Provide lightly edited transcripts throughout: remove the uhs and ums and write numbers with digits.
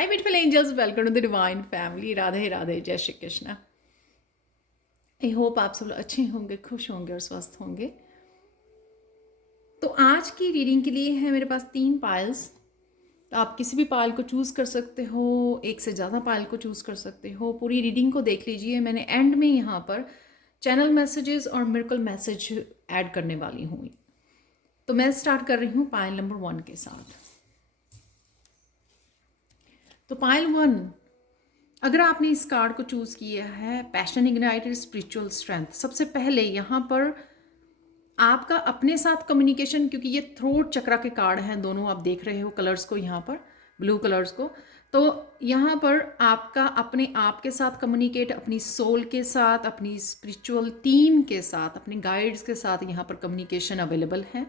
Hi beautiful angels, welcome to the divine family. Radhe Radhe, जय Shri Krishna. I hope आप सब लोग अच्छे होंगे, खुश होंगे और स्वस्थ होंगे। तो आज की रीडिंग के लिए है मेरे पास 3 पायल्स। तो आप किसी भी पायल को चूज़ कर सकते हो, एक से ज़्यादा पायल को चूज़ कर सकते हो। पूरी रीडिंग को देख लीजिए। मैंने एंड में यहाँ पर चैनल मैसेजेस और मिरेकल मैसेज ऐड करने वाली हूँ। तो मैं स्टार्ट कर रही हूँ पायल नंबर 1 के साथ। तो पायल 1, अगर आपने इस कार्ड को चूज़ किया है, पैशन इग्नाइटेड स्पिरिचुअल स्ट्रेंथ, सबसे पहले यहाँ पर आपका अपने साथ कम्युनिकेशन, क्योंकि ये थ्रोट चक्रा के कार्ड हैं दोनों, आप देख रहे हो कलर्स को यहाँ पर, ब्लू कलर्स को। तो यहाँ पर आपका अपने आप के साथ कम्युनिकेट, अपनी सोल के साथ, अपनी स्पिरिचुअल टीम के साथ, अपने गाइड्स के साथ यहाँ पर कम्युनिकेशन अवेलेबल है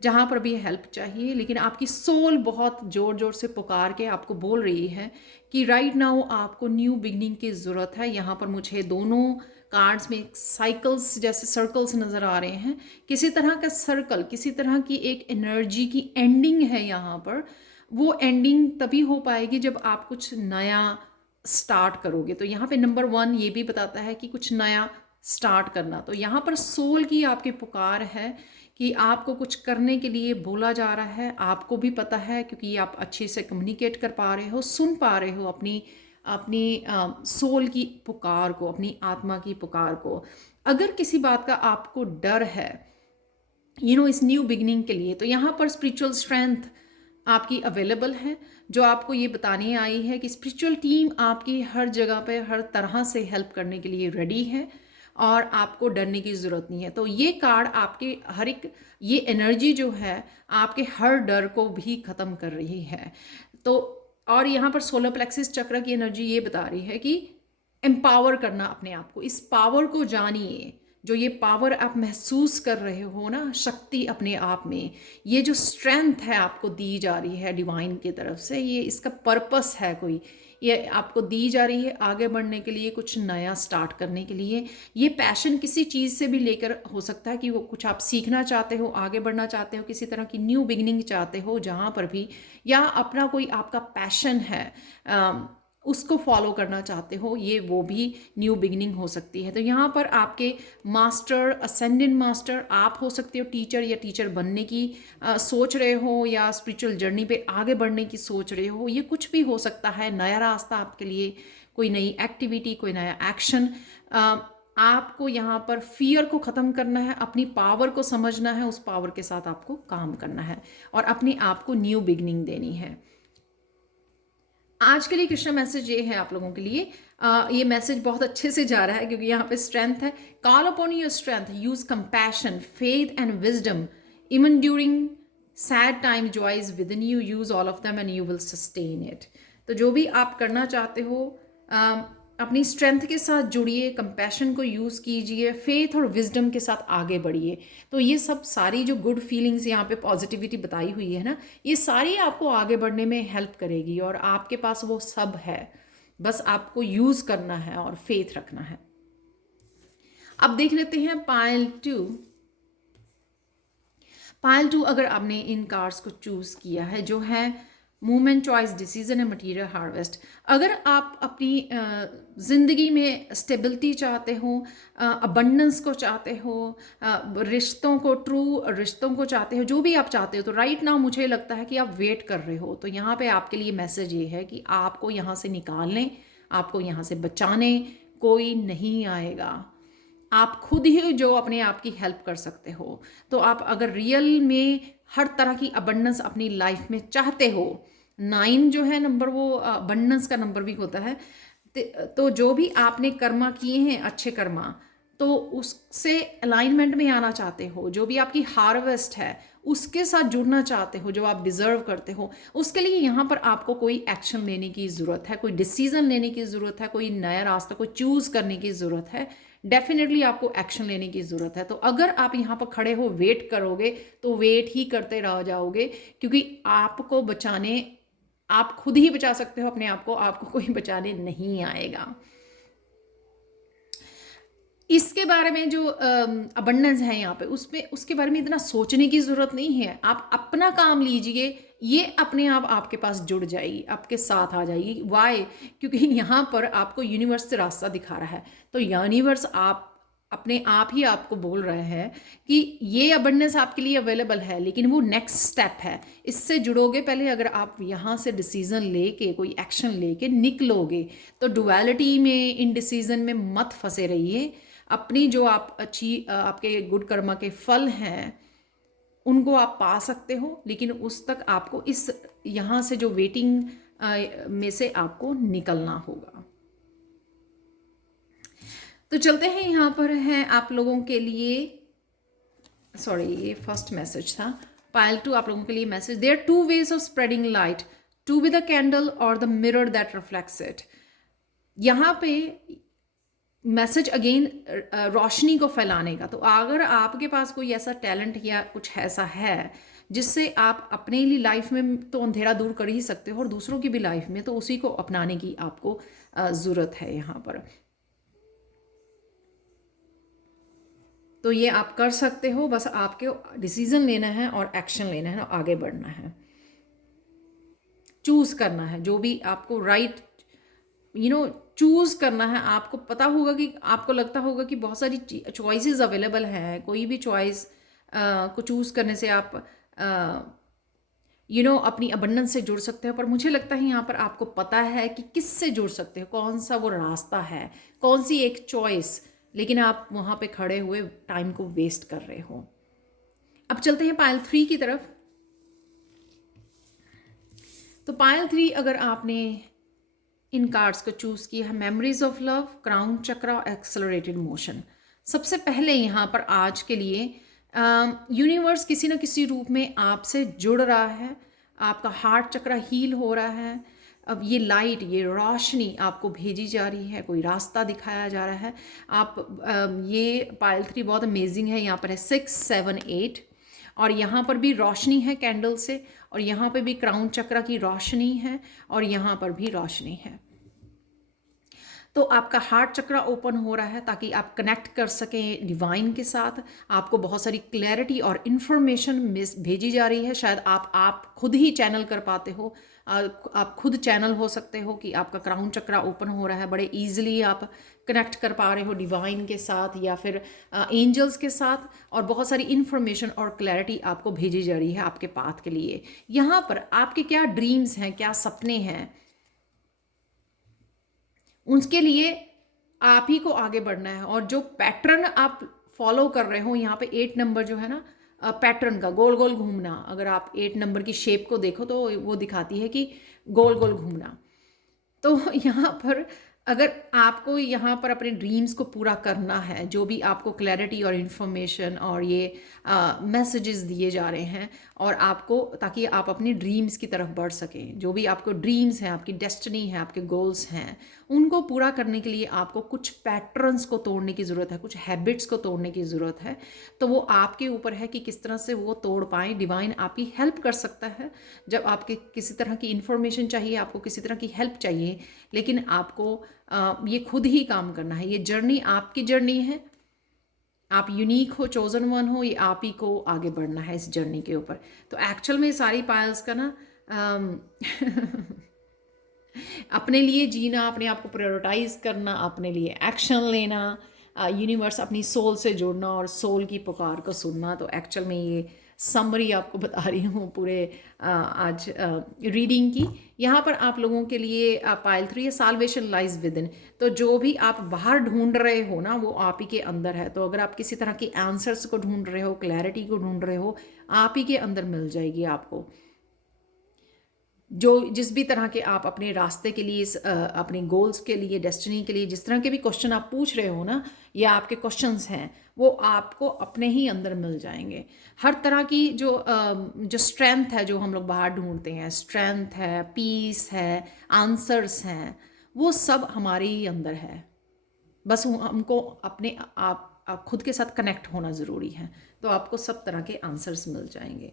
जहाँ पर भी हेल्प चाहिए। लेकिन आपकी सोल बहुत ज़ोर ज़ोर से पुकार के आपको बोल रही है कि राइट नाउ आपको न्यू बिगनिंग की ज़रूरत है। यहाँ पर मुझे दोनों कार्ड्स में साइकिल्स जैसे सर्कल्स नज़र आ रहे हैं। किसी तरह का सर्कल, किसी तरह की एक एनर्जी की एंडिंग है यहाँ पर। वो एंडिंग तभी हो पाएगी जब आप कुछ नया स्टार्ट करोगे। तो यहाँ पे नंबर 1 ये भी बताता है कि कुछ नया स्टार्ट करना। तो यहाँ पर सोल की आपकी पुकार है कि आपको कुछ करने के लिए बोला जा रहा है। आपको भी पता है क्योंकि आप अच्छे से कम्युनिकेट कर पा रहे हो, सुन पा रहे हो अपनी अपनी सोल की पुकार को, अपनी आत्मा की पुकार को। अगर किसी बात का आपको डर है इस न्यू बिगनिंग के लिए, तो यहाँ पर स्पिरिचुअल स्ट्रेंथ आपकी अवेलेबल है, जो आपको ये बताने आई है कि स्पिरिचुअल टीम आपकी हर जगह पे हर तरह से हेल्प करने के लिए रेडी है और आपको डरने की ज़रूरत नहीं है। तो ये कार्ड आपके हर एक, ये एनर्जी जो है आपके हर डर को भी ख़त्म कर रही है। तो और यहाँ पर सोलर प्लेक्सिस चक्र की एनर्जी ये बता रही है कि एम्पावर करना अपने आप को, इस पावर को जानिए। जो ये पावर आप महसूस कर रहे हो ना, शक्ति अपने आप में, ये जो स्ट्रेंथ है आपको दी जा रही है डिवाइन की तरफ से, ये इसका पर्पस है कोई, ये आपको दी जा रही है आगे बढ़ने के लिए, कुछ नया स्टार्ट करने के लिए। ये पैशन किसी चीज़ से भी लेकर हो सकता है कि वो कुछ आप सीखना चाहते हो, आगे बढ़ना चाहते हो, किसी तरह की न्यू बिगिनिंग चाहते हो जहाँ पर भी, या अपना कोई आपका पैशन है उसको फॉलो करना चाहते हो, ये वो भी न्यू बिगिनिंग हो सकती है। तो यहाँ पर आपके मास्टर, असेंडेंट मास्टर आप हो सकते हो, टीचर या टीचर बनने की सोच रहे हो, या स्पिरिचुअल जर्नी पे आगे बढ़ने की सोच रहे हो, ये कुछ भी हो सकता है। नया रास्ता आपके लिए, कोई नई एक्टिविटी, कोई नया एक्शन। आपको यहाँ पर फियर को ख़त्म करना है, अपनी पावर को समझना है, उस पावर के साथ आपको काम करना है और अपने आप को न्यू बिगिनिंग देनी है। आज के लिए कृष्णा मैसेज ये है आप लोगों के लिए। ये मैसेज बहुत अच्छे से जा रहा है क्योंकि यहाँ पे स्ट्रेंथ है। Call upon your strength, use compassion, faith and wisdom, even during sad time, Joy is with in you, use all of them and you will sustain it. तो जो भी आप करना चाहते हो, अपनी स्ट्रेंथ के साथ जुड़िए, कंपैशन को यूज़ कीजिए, फेथ और विजडम के साथ आगे बढ़िए। तो ये सब सारी जो गुड फीलिंग्स यहाँ पे पॉजिटिविटी बताई हुई है ना, ये सारी आपको आगे बढ़ने में हेल्प करेगी और आपके पास वो सब है, बस आपको यूज़ करना है और फेथ रखना है। अब देख लेते हैं पायल 2। पायल 2, अगर आपने इन कार्ड्स को चूज़ किया है, जो है movement, choice, decision and material harvest. अगर आप अपनी ज़िंदगी में स्टेबिलिटी चाहते हो, अबंडेंस को चाहते हो, रिश्तों को, ट्रू रिश्तों को चाहते हो, जो भी आप चाहते हो, तो राइट नाउ मुझे लगता है कि आप वेट कर रहे हो। तो यहाँ पे आपके लिए मैसेज ये है कि आपको यहाँ से निकालने, आपको यहाँ से बचाने कोई नहीं आएगा। आप खुद ही जो अपने आप की हेल्प कर सकते हो। तो आप अगर रियल में हर तरह की अबंडेंस अपनी लाइफ में चाहते हो, 9 जो है नंबर, वो अबंडेंस का नंबर भी होता है। तो जो भी आपने कर्मा किए हैं, अच्छे कर्मा, तो उससे अलाइनमेंट में आना चाहते हो, जो भी आपकी हार्वेस्ट है उसके साथ जुड़ना चाहते हो, जो आप डिज़र्व करते हो, उसके लिए यहाँ पर आपको कोई एक्शन लेने की ज़रूरत है, कोई डिसीज़न लेने की ज़रूरत है, कोई नया रास्ता को चूज़ करने की ज़रूरत है। डेफिनेटली आपको एक्शन लेने की ज़रूरत है। तो अगर आप यहाँ पर खड़े हो वेट करोगे तो वेट ही करते रह जाओगे, क्योंकि आपको बचाने, आप खुद ही बचा सकते हो अपने आप को, आपको कोई बचाने नहीं आएगा। इसके बारे में जो अबंडेंस है यहाँ पे, उसमें उसके बारे में इतना सोचने की ज़रूरत नहीं है। आप अपना काम लीजिए, ये अपने आप आपके पास जुड़ जाएगी, आपके साथ आ जाएगी। वाई? क्योंकि यहाँ पर आपको यूनिवर्स से रास्ता दिखा रहा है। तो यूनिवर्स आप अपने आप ही आपको बोल रहे हैं कि ये अबंडेंस आपके लिए अवेलेबल है, लेकिन वो नेक्स्ट स्टेप है। इससे जुड़ोगे पहले, अगर आप यहाँ से डिसीज़न लेके कोई एक्शन लेके निकलोगे, तो डुअलिटी में, इनडिसीजन में मत फंसे रहिए। अपनी जो आप आपके गुड कर्मा के फल हैं उनको आप पा सकते हो, लेकिन उस तक आपको इस यहाँ से जो वेटिंग में से आपको निकलना होगा। तो चलते हैं, यहाँ पर है आप लोगों के लिए, सॉरी ये फर्स्ट मैसेज था। पाइल 2 आप लोगों के लिए message, there 2 ways of spreading light, to be the candle और the mirror that reflects it. यहाँ पे मैसेज अगेन रोशनी को फैलाने का। तो अगर आपके पास कोई ऐसा टैलेंट या कुछ ऐसा है जिससे आप अपने लिए लाइफ में तो अंधेरा दूर कर ही सकते हो और दूसरों की भी लाइफ में, तो उसी को अपनाने की आपको ज़रूरत है यहाँ पर। तो ये आप कर सकते हो, बस आपके डिसीजन लेना है और एक्शन लेना है और आगे बढ़ना है, चूज़ करना है जो भी आपको राइट चूज़ करना है। आपको पता होगा कि आपको लगता होगा कि बहुत सारी चॉइसेस अवेलेबल हैं, कोई भी चॉइस को चूज़ करने से आप अपनी अबंडेंस से जुड़ सकते हो। पर मुझे लगता है यहाँ पर आपको पता है कि किससे जुड़ सकते हो, कौन सा वो रास्ता है, कौन सी एक चॉइस, लेकिन आप वहाँ पे खड़े हुए टाइम को वेस्ट कर रहे हो। अब चलते हैं पाइल 3 की तरफ। तो पाइल 3 अगर आपने इन कार्ड्स को चूज़ किया है, मेमोरीज ऑफ लव, क्राउन चक्रा और एक्सेलरेटेड मोशन। सबसे पहले यहाँ पर आज के लिए यूनिवर्स किसी न किसी रूप में आपसे जुड़ रहा है, आपका हार्ट चक्रा हील हो रहा है। अब ये लाइट, ये रोशनी आपको भेजी जा रही है, कोई रास्ता दिखाया जा रहा है। आप ये पाइल 3 बहुत अमेजिंग है। यहाँ पर है 6, 7, 8 और यहाँ पर भी रोशनी है कैंडल से, और यहाँ पे भी क्राउन चक्रा की रोशनी है, और यहाँ पर भी रोशनी है। तो आपका हार्ट चक्रा ओपन हो रहा है ताकि आप कनेक्ट कर सकें डिवाइन के साथ। आपको बहुत सारी क्लैरिटी और इन्फॉर्मेशन भेजी जा रही है। शायद आप खुद ही चैनल कर पाते हो, आप खुद चैनल हो सकते हो कि आपका क्राउन चक्रा ओपन हो रहा है। बड़े ईजिली आप कनेक्ट कर पा रहे हो डिवाइन के साथ या फिर एंजल्स के साथ, और बहुत सारी इन्फॉर्मेशन और क्लैरिटी आपको भेजी जा रही है आपके पाथ के लिए। यहाँ पर आपके क्या ड्रीम्स हैं, क्या सपने हैं, उसके लिए आप ही को आगे बढ़ना है। और जो पैटर्न आप फॉलो कर रहे हो, यहाँ पे 8 नंबर जो है ना, पैटर्न का गोल गोल घूमना, अगर आप 8 नंबर की शेप को देखो तो वो दिखाती है कि गोल गोल घूमना। तो यहाँ पर अगर आपको यहाँ पर अपने ड्रीम्स को पूरा करना है, जो भी आपको क्लैरिटी और इन्फॉर्मेशन और ये मैसेजेस दिए जा रहे हैं, और आपको, ताकि आप अपनी ड्रीम्स की तरफ बढ़ सकें, जो भी आपको ड्रीम्स हैं, आपकी डेस्टिनी है, आपके गोल्स हैं, उनको पूरा करने के लिए आपको कुछ पैटर्न्स को तोड़ने की ज़रूरत है, कुछ हैबिट्स को तोड़ने की ज़रूरत है। तो वो आपके ऊपर है कि किस तरह से वो तोड़ पाएँ। डिवाइन आपकी हेल्प कर सकता है जब आपके किसी तरह की इन्फॉर्मेशन चाहिए, आपको किसी तरह की हेल्प चाहिए, लेकिन आपको ये खुद ही काम करना है। ये जर्नी आपकी जर्नी है, आप यूनिक हो, चोजन वन हो, ये आप ही को आगे बढ़ना है इस जर्नी के ऊपर। तो एक्चुअल में सारी पायल्स का ना अपने लिए जीना, अपने आप को प्रायोरिटाइज करना, अपने लिए एक्शन लेना, यूनिवर्स अपनी सोल से जुड़ना और सोल की पुकार को सुनना। तो एक्चुअल में ये समरी आपको बता रही हूँ पूरे आज रीडिंग की। यहाँ पर आप लोगों के लिए पाइल 3 है, साल्वेशन लाइज विद इन। तो जो भी आप बाहर ढूंढ रहे हो ना, वो आप ही के अंदर है। तो अगर आप किसी तरह के आंसर्स को ढूंढ रहे हो, क्लैरिटी को ढूंढ रहे हो, आप ही के अंदर मिल जाएगी आपको। जो जिस भी तरह के आप अपने रास्ते के लिए, अपने गोल्स के लिए, डेस्टिनी के लिए, जिस तरह के भी क्वेश्चन आप पूछ रहे हो ना, या आपके क्वेश्चंस हैं, वो आपको अपने ही अंदर मिल जाएंगे। हर तरह की जो स्ट्रेंथ है, जो हम लोग बाहर ढूंढते हैं, स्ट्रेंथ है, पीस है, आंसर्स हैं, वो सब हमारे ही अंदर है। बस हमको अपने आप खुद के साथ कनेक्ट होना ज़रूरी है, तो आपको सब तरह के आंसर्स मिल जाएंगे।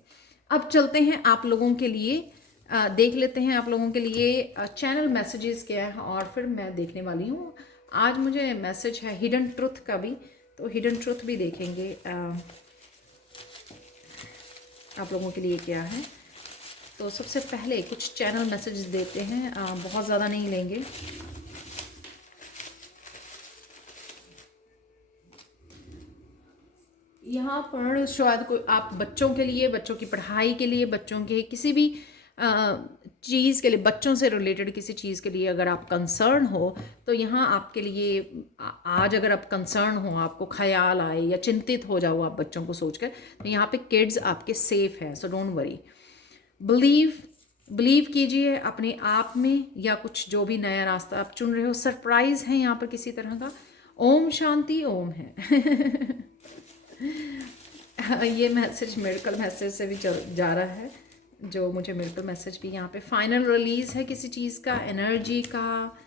अब चलते हैं आप लोगों के लिए, देख लेते हैं आप लोगों के लिए चैनल मैसेजेस क्या है, और फिर मैं देखने वाली हूँ। आज मुझे मैसेज है हिडन ट्रुथ का भी, तो हिडन ट्रुथ भी देखेंगे आप लोगों के लिए क्या है। तो सबसे पहले कुछ चैनल मैसेज देते हैं, बहुत ज़्यादा नहीं लेंगे। यहाँ पर शायद कोई आप बच्चों के लिए, बच्चों की पढ़ाई के लिए, बच्चों के किसी भी चीज़ के लिए, बच्चों से रिलेटेड किसी चीज़ के लिए अगर आप कंसर्न हो, तो यहाँ आपके लिए आज अगर आप कंसर्न हो, आपको ख्याल आए या चिंतित हो जाओ आप बच्चों को सोचकर, तो यहाँ पे किड्स आपके सेफ हैं, सो डोंट वरी। बिलीव कीजिए अपने आप में, या कुछ जो भी नया रास्ता आप चुन रहे हो, सरप्राइज है यहाँ पर किसी तरह का। ओम शांति ओम है। ये मैसेज मिरेकल मैसेज से भी जा रहा है, जो मुझे मिरेकल मैसेज भी यहाँ पे फाइनल रिलीज है किसी चीज़ का, एनर्जी का।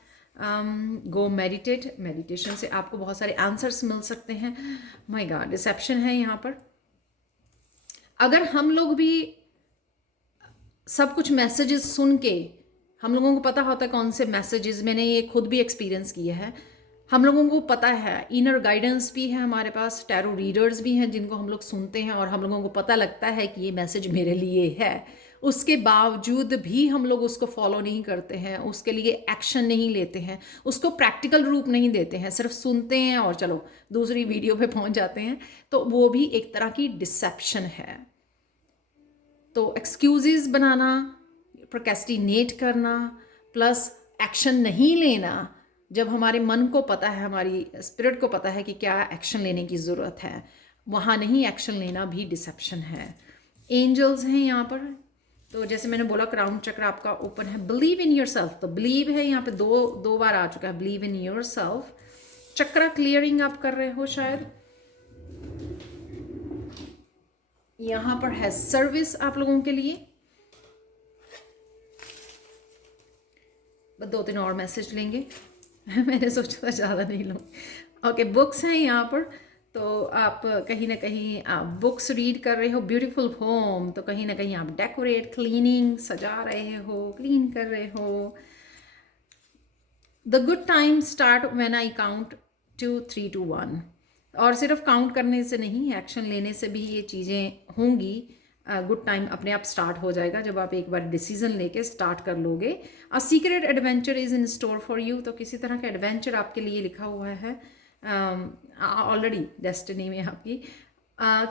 गो मेडिटेट, मेडिटेशन से आपको बहुत सारे आंसर्स मिल सकते हैं। माय गॉड, डिसेप्शन है यहाँ पर। अगर हम लोग भी सब कुछ मैसेजेस सुन के, हम लोगों को पता होता है कौन से मैसेजेस, मैंने ये खुद भी एक्सपीरियंस किया है, हम लोगों को पता है, इनर गाइडेंस भी है हमारे पास, टैरो रीडर्स भी हैं जिनको हम लोग सुनते हैं, और हम लोगों को पता लगता है कि ये मैसेज मेरे लिए है। उसके बावजूद भी हम लोग उसको फॉलो नहीं करते हैं, उसके लिए एक्शन नहीं लेते हैं, उसको प्रैक्टिकल रूप नहीं देते हैं, सिर्फ सुनते हैं और चलो दूसरी वीडियो पे पहुंच जाते हैं। तो वो भी एक तरह की डिसेप्शन है। तो एक्सक्यूजेस बनाना, प्रोक्रेस्टिनेट करना, प्लस एक्शन नहीं लेना, जब हमारे मन को पता है, हमारी स्पिरिट को पता है कि क्या एक्शन लेने की ज़रूरत है, वहाँ नहीं एक्शन लेना भी डिसेप्शन है। एंजल्स हैं यहाँ पर, तो जैसे मैंने बोला क्राउन चक्र आपका ओपन है। बिलीव इन योर सेल्फ, तो बिलीव है यहाँ पे दो बार आ चुका है, बिलीव इन योर सेल्फ। चक्र क्लियरिंग आप कर रहे हो शायद। यहाँ पर है सर्विस आप लोगों के लिए। बस 2-3 और मैसेज लेंगे। मैंने सोचा था ज़्यादा नहीं लूँगी। ओके, बुक्स हैं यहाँ पर, तो आप कहीं ना कहीं आप बुक्स रीड कर रहे हो। ब्यूटीफुल होम, तो कहीं ना कहीं आप डेकोरेट, क्लीनिंग, सजा रहे हो, क्लीन कर रहे हो। The good time start when I count 2, 3, 2, 1। और सिर्फ काउंट करने से नहीं, एक्शन लेने से भी ये चीज़ें होंगी। गुड टाइम अपने आप स्टार्ट हो जाएगा जब आप एक बार डिसीजन लेके स्टार्ट कर लोगे। A secret adventure is in store for you, तो किसी तरह का एडवेंचर आपके लिए लिखा हुआ है ऑलरेडी डेस्टिनी में आपकी।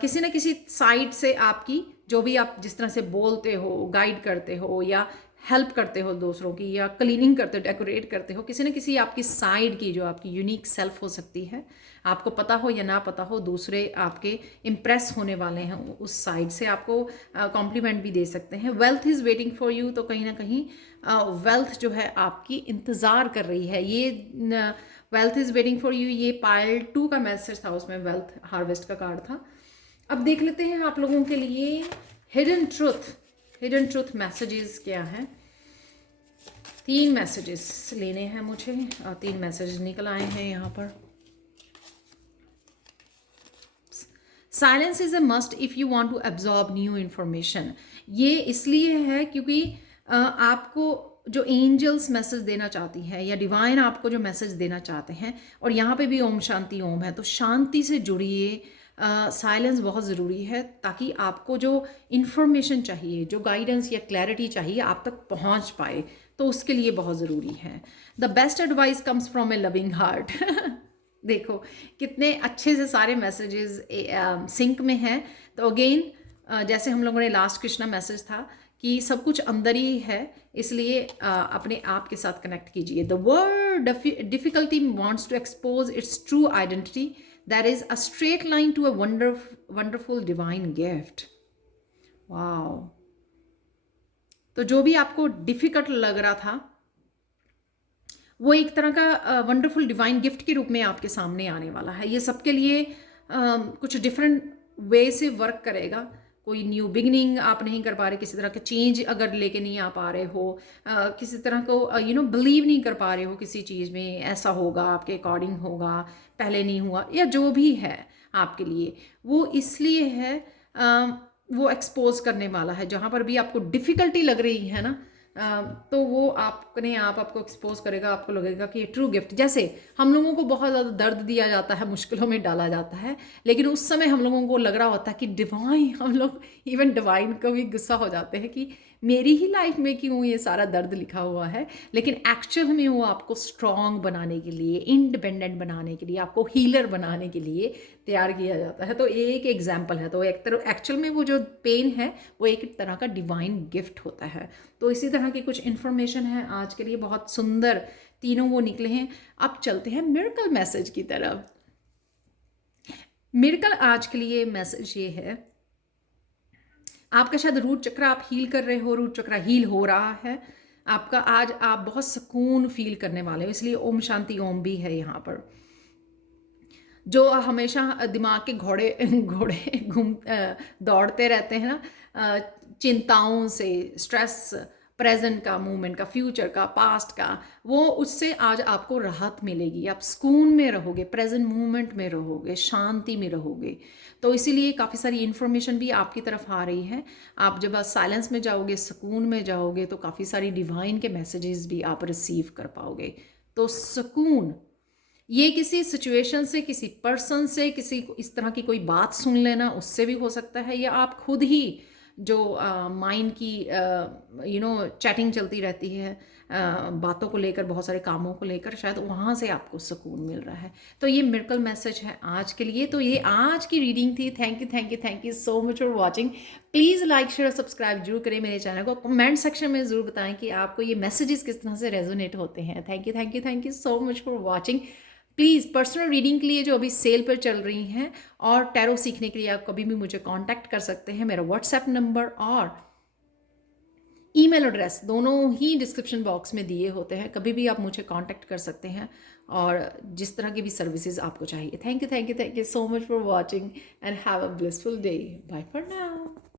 किसी न किसी साइड से आपकी, जो भी आप जिस तरह से बोलते हो, गाइड करते हो, या हेल्प करते हो दूसरों की, या क्लीनिंग करते हो, डेकोरेट करते हो, किसी न किसी आपकी साइड की, जो आपकी यूनिक सेल्फ हो सकती है, आपको पता हो या ना पता हो, दूसरे आपके इम्प्रेस होने वाले हैं उस साइड से, आपको कॉम्प्लीमेंट भी दे सकते हैं। Wealth is waiting for you, तो कहीं ना कहीं वेल्थ जो है आपकी इंतज़ार कर रही है। ये wealth is waiting for you, ये पाइल 2 का मैसेज था, उसमें वेल्थ हार्वेस्ट का कार्ड था। अब देख लेते हैं आप लोगों के लिए हिडन ट्रुथ मैसेजेस क्या है। 3 मैसेजेस लेने हैं मुझे, और 3 मैसेज निकल आए हैं यहाँ पर। Silence is a must if you want to absorb new information. ये इसलिए है क्योंकि आपको जो एंजल्स मैसेज देना चाहती हैं, या डिवाइन आपको जो मैसेज देना चाहते हैं, और यहाँ पे भी ओम शांति ओम है, तो शांति से जुड़िए। साइलेंस बहुत ज़रूरी है, ताकि आपको जो इन्फॉर्मेशन चाहिए, जो गाइडेंस या क्लैरिटी चाहिए, आप तक पहुँच पाए, तो उसके लिए बहुत ज़रूरी है। The best advice comes from A loving heart. देखो कितने अच्छे से सारे मैसेजेस सिंक में हैं। तो अगेन जैसे हम लोगों ने लास्ट कृष्णा मैसेज था कि सब कुछ अंदर ही है, इसलिए अपने आप के साथ कनेक्ट कीजिए। The word difficulty wants to expose its true identity, that is a straight line to a wonderful divine gift. Wow, तो जो भी आपको डिफिकल्ट लग रहा था, वो एक तरह का वंडरफुल डिवाइन गिफ्ट के रूप में आपके सामने आने वाला है। ये सबके लिए कुछ डिफरेंट वे से वर्क करेगा। कोई न्यू बिगनिंग आप नहीं कर पा रहे, किसी तरह का चेंज अगर लेके नहीं आ पा रहे हो, किसी तरह को बिलीव नहीं कर पा रहे हो किसी चीज़ में, ऐसा होगा, आपके अकॉर्डिंग होगा, पहले नहीं हुआ, या जो भी है आपके लिए, वो इसलिए है वो एक्सपोज करने वाला है। जहाँ पर भी आपको डिफ़िकल्टी लग रही है ना, तो वो अपने आप आपको एक्सपोज करेगा, आपको लगेगा कि ये ट्रू गिफ्ट। जैसे हम लोगों को बहुत ज़्यादा दर्द दिया जाता है, मुश्किलों में डाला जाता है, लेकिन उस समय हम लोगों को लग रहा होता है कि डिवाइन, हम लोग इवन डिवाइन को भी गुस्सा हो जाते हैं कि मेरी ही लाइफ में क्यों ये सारा दर्द लिखा हुआ है। लेकिन एक्चुअल में वो आपको स्ट्रॉन्ग बनाने के लिए, इंडिपेंडेंट बनाने के लिए, आपको हीलर बनाने के लिए तैयार किया जाता है। तो ये एक एग्जाम्पल है। तो एक तरह एक्चुअल में वो जो पेन है वो एक तरह का डिवाइन गिफ्ट होता है। तो इसी तरह की कुछ इन्फॉर्मेशन है आज के लिए, बहुत सुंदर तीनों वो निकले हैं। अब चलते हैं मिरेकल मैसेज की तरफ। मिरेकल आज के लिए मैसेज ये है, आपका शायद रूट चक्र आप हील कर रहे हो, रूट चक्र हील हो रहा है आपका। आज आप बहुत सुकून फील करने वाले हो, इसलिए ओम शांति ओम भी है यहाँ पर। जो हमेशा दिमाग के घोड़े घोड़े दौड़ते रहते हैं ना, चिंताओं से, स्ट्रेस, प्रेजेंट का, मूवमेंट का, फ्यूचर का, पास्ट का, वो उससे आज आपको राहत मिलेगी। आप सुकून में रहोगे, प्रेजेंट मूवमेंट में रहोगे, शांति में रहोगे। तो इसीलिए काफ़ी सारी इन्फॉर्मेशन भी आपकी तरफ आ रही है। आप जब साइलेंस में जाओगे, सुकून में जाओगे, तो काफ़ी सारी डिवाइन के मैसेजेस भी आप रिसीव कर पाओगे। तो सुकून, ये किसी सिचुएशन से, किसी पर्सन से, किसी इस तरह की कोई बात सुन लेना, उससे भी हो सकता है, या आप खुद ही जो माइंड की चैटिंग चलती रहती है, बातों को लेकर, बहुत सारे कामों को लेकर, शायद वहाँ से आपको सुकून मिल रहा है। तो ये मिरेकल मैसेज है आज के लिए। तो ये आज की रीडिंग थी। Thank you, thank you, thank you so much for watching. Please like, share, subscribe जरूर करें मेरे चैनल को। कमेंट सेक्शन में ज़रूर बताएं कि आपको ये मैसेजेस किस तरह से रेजोनेट होते हैं। Thank you, thank you, thank you so much for watching. Please personal reading के लिए जो अभी सेल पर चल रही हैं, और टैरो सीखने के लिए आप कभी भी मुझे कांटेक्ट कर सकते हैं। मेरा व्हाट्सएप नंबर और ईमेल एड्रेस दोनों ही डिस्क्रिप्शन बॉक्स में दिए होते हैं। कभी भी आप मुझे कांटेक्ट कर सकते हैं, और जिस तरह की भी सर्विसेज आपको चाहिए। Thank you, thank you, thank you so much for watching and have a blissful day. Bye for now.